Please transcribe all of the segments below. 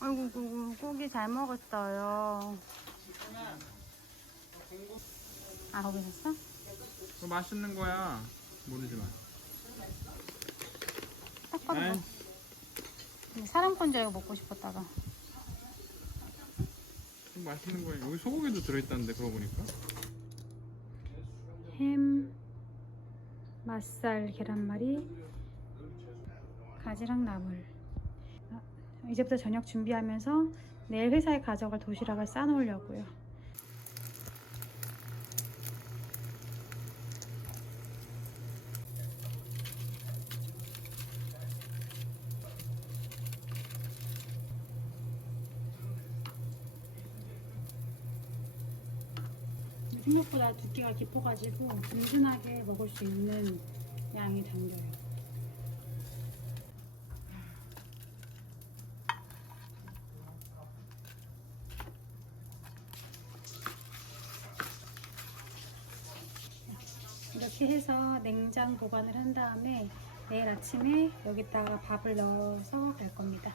아이고, 고 고기 잘 먹었어요. 아, 거기 있었어? 그거 맛있는 거야. 모르지만. 딱 봐도 아이. 뭐. 근데 사람 건줄 알고 먹고 싶었다가. 그거 맛있는 거야. 여기 소고기도 들어있다는데 그러고 보니까. 햄, 맛살 계란말이, 가지랑 나물. 아, 이제부터 저녁 준비하면서 내일 회사에 가져갈 도시락을 싸놓으려고요. 생각보다 두께가 깊어가지고 든든하게 먹을 수 있는 양이 담겨요. 이렇게 해서 냉장 보관을 한 다음에 내일 아침에 여기다가 밥을 넣어서 갈 겁니다.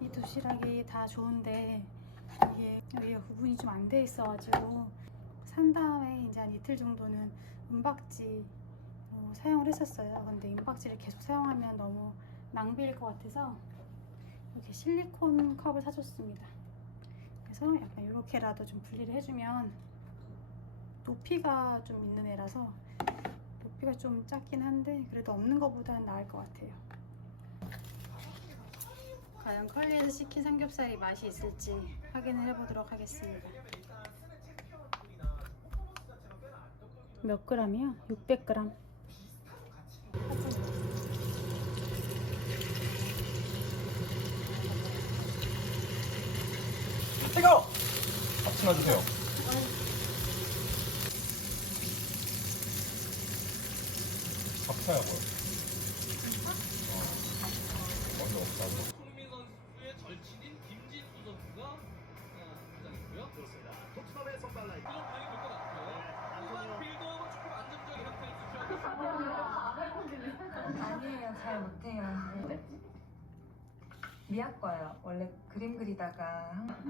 이 도시락이 다 좋은데 이게 여기가 구분이 좀 안 돼 있어가지고 산 다음에 이제 한 이틀 정도는 은박지 어, 사용을 했었어요. 근데 은박지를 계속 사용하면 너무 낭비일 것 같아서 이렇게 실리콘 컵을 사줬습니다. 그래서 약간 이렇게라도 좀 분리를 해주면 높이가 좀 있는 애라서 높이가 좀 작긴 한데 그래도 없는 것보다는 나을 것 같아요. 과연 컬리에서 시킨 삼겹살이 맛이 있을지 확인을 해보도록 하겠습니다. 몇 그램이요? 600g. 뜨거! 밥차야 뭐야? 어. 먼저 없다고. 손흥민 선수의 절친인 김진수 선수가 등장했고요. 그렇습니다. 토트넘의 선발 라인. 이런 반응이 될것 같아요. 후반 빌드업 조금 안정적인 형태를 유지하고 아니에요, 잘 못해요. 미학 거예요. 원래 그림 그리다가 아주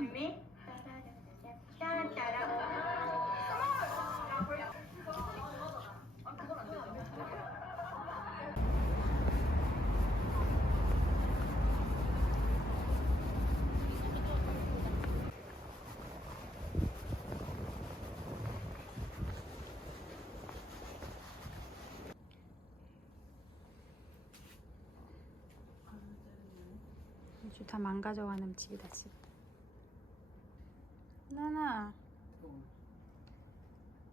다 망가져가는 집이다 집. 나나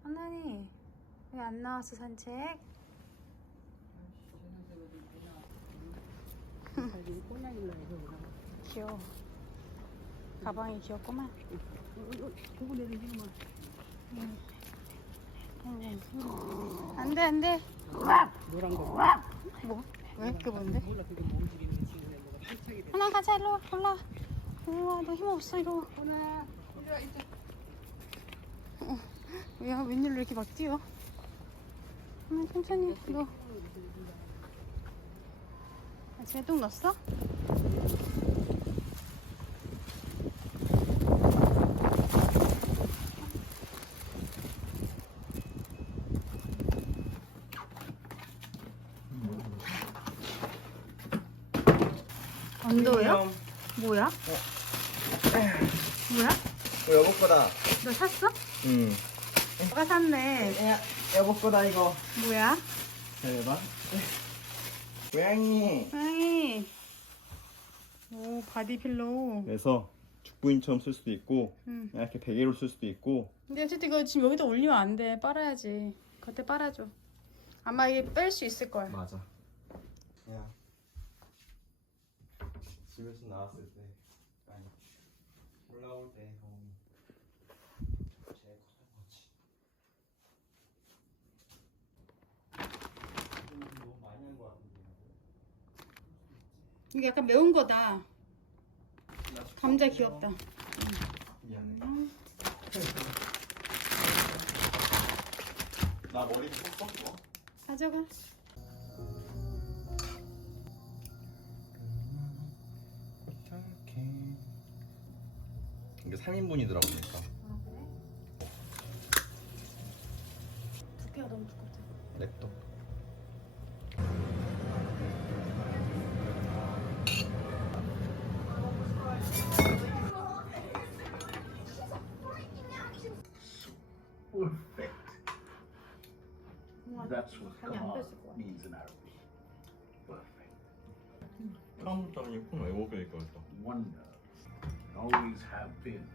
하나니 왜 안 나왔어 산책? 귀여워. 가방이 귀엽구만. 응. 응. 안 돼, 안 돼. 노란 거. 뭐? 왜? 그게 뭔데? 몰라 그게 뭐 뭐가 돼. 하나 가자, 일로 와. 올라. 일로 와. 너 힘 없어, 이리 와. 하나, 이제. 야, 웬일로 이렇게 막 뛰어? 하나 천천히, 너. 아침에 똥 넣었어? 언더예요? 뭐야? 뭐야? 어, 여보 거다. 너 샀어? 응. 너가 샀네. 야, 여보 거다 이거. 뭐야? 대박. 고양이. 아이. 오, 바디 필로우. 그래서 죽부인처럼 쓸 수도 있고 응. 이렇게 베개로 쓸 수도 있고 근데 어쨌든 이거 지금 여기다 올리면 안 돼. 빨아야지. 겉에 빨아줘. 아마 이게 뺄 수 있을 거야. 맞아. 야. 집에서 나왔을 때 아니 올라올 때 경험이 제일 컸던 거지. 이건 너무 많이 한 거 같은데. 이게 약간 매운 거다. 감자 귀엽다. 미안해. 음. 나 머리 꼭 꺾어. 가져가. 이게 3인분이더라고 보니까. That's what 간이 안 뺐을 거야. God means in Arabic. Perfect. 처음부터 콩 외국에 있거든. Wonder. Always have been.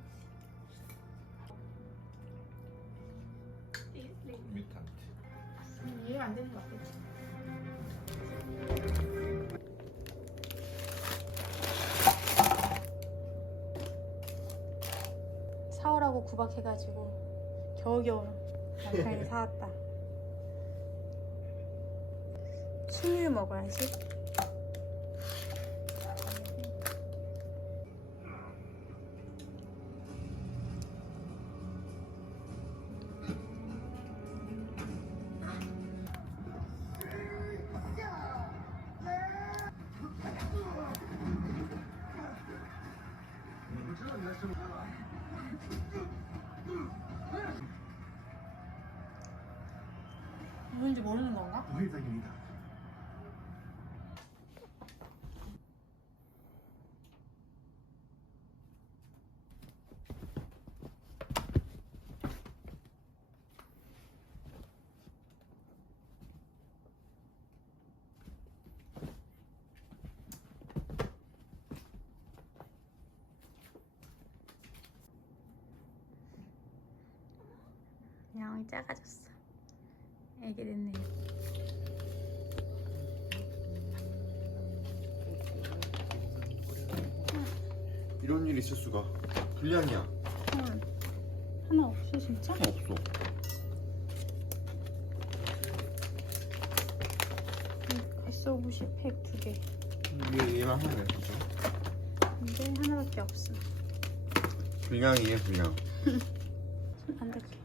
뮤탄트. 음, 이해가 안 되는 거 같겠지. 사오라고 구박해가지고 겨우겨우 남편이 사왔다. 숭유 먹어야지. 뭔지 모르는 건가? 부회장입니다. 양이 작아졌어. 애기 됐네. 이런 일 있을 수가. 불량이야. 응. 하나 없어 진짜? 없어. S50 팩 두 개. 이게 얘만 하네 그죠? 근데 하나밖에 없어. 불량이에요 불량. 손안 닿게.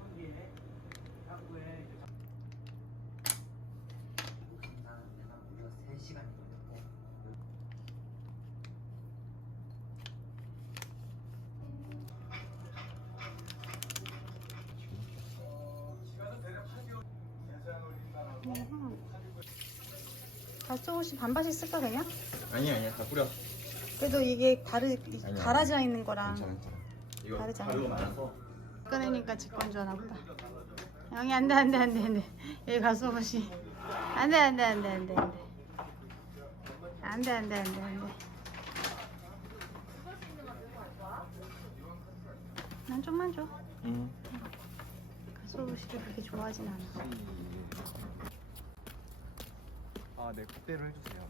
가스옷이 반바지 쓸까 그냥? 아니야 아니야 다 뿌려. 그래도 이게 가르 아니야. 갈아져 있는 거랑 괜찮아 괜찮아. 이거 다르잖아. 가루가 많아서. 꺼내니까 직권 줄 아나 보다. 영이 안돼 안돼 안돼 안돼. 여기 가스옷이 안돼 안돼 안돼 안돼 안돼. 안돼 안돼 안돼 안돼. 난 좀만 줘. 응. 밥솥을 그렇게 좋아하진 않아. 아, 네, 그대로 해주세요.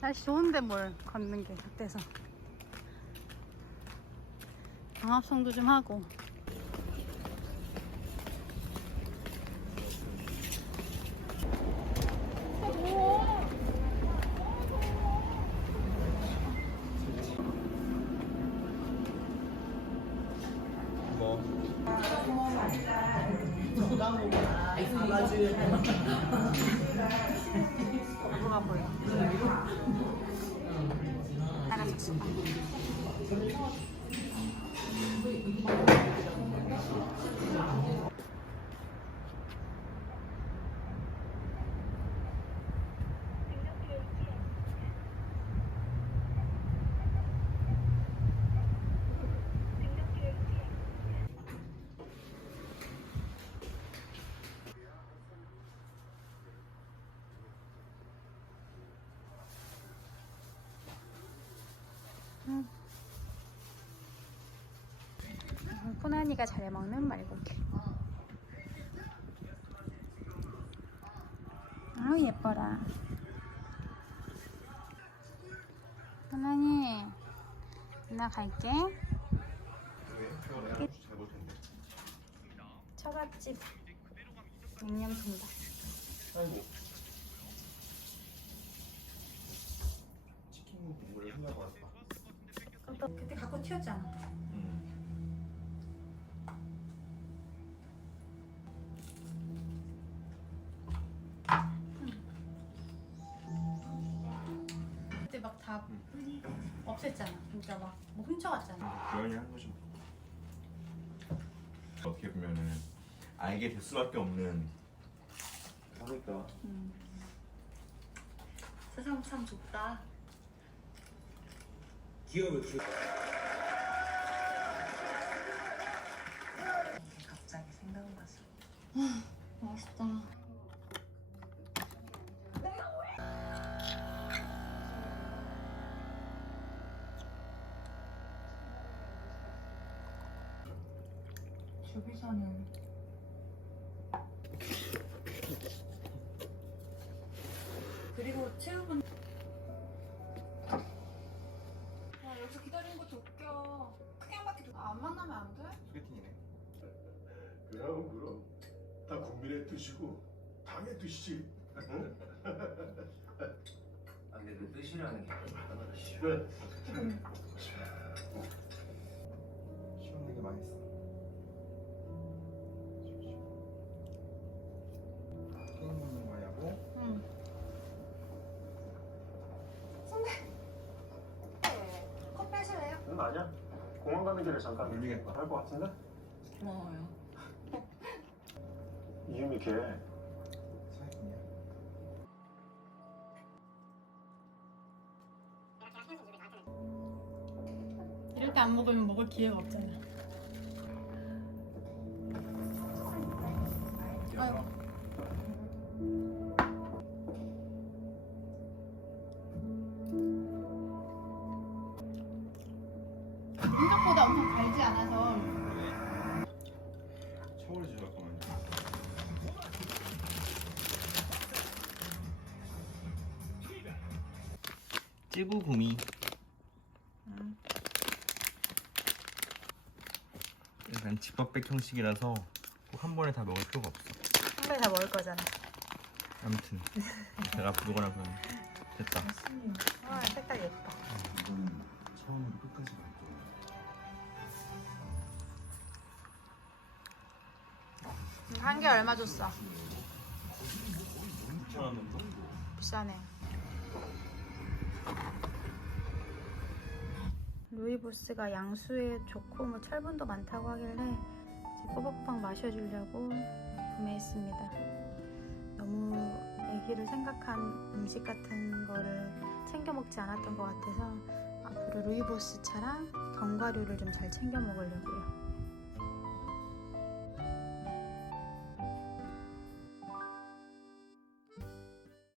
날씨 좋은데 뭘 걷는 게 어때서? 광합성도 좀 하고. 뭐? 뭐가 보여? 알았어. 포나니가 잘 먹는 말고기. 아우 예뻐라. 포나니, 나 갈게. 처갓집 양념 통닭. 아이고. 치킨 국물을 왔다. 그때 갖고 튀었잖아. 없앴잖아. 그러니까 막뭐 훔쳐갔잖아. 조연이 한 거죠. 어떻게 보면은 알게 될 수밖에 없는. 그러니까. 세상 참 좁다. 기업을 주. 갑자기 생각났어. 맛있다. 주비서는 그리고 체육은 야 여기서 기다리는 것도 웃겨. 크게 한 바퀴 도- 안 만나면 안 돼? 소개팅이네. 그럼 그럼 다 국민의 뜻이고 당의 뜻이지. 응? 아 근데 그 뜻이라는 게 싫어. 시원하 길에 잠깐 울리겠다. 할 것 같은데. 고마워요. 이유미 걔. 이럴 때 안 먹으면 먹을 기회가 없잖아. 찌부구미. 약간 집밥백 형식이라서 꼭 한 번에 다 먹을 필요가 없어. 한 번에 다 먹을 거잖아. 아무튼 제가 부르거나 그러면 됐다. 와 색깔 예뻐. 이거는 처음부터 끝까지 갈 거야. 한 개 얼마 줬어? 6천 원 정도? 비싸네. 루이보스가 양수에 좋고 뭐 철분도 많다고 하길래 이제 꼬박꼬박 마셔주려고 구매했습니다. 너무 애기를 생각한 음식 같은 거를 챙겨 먹지 않았던 것 같아서 앞으로 루이보스 차랑 견과류를 좀 잘 챙겨 먹으려고요.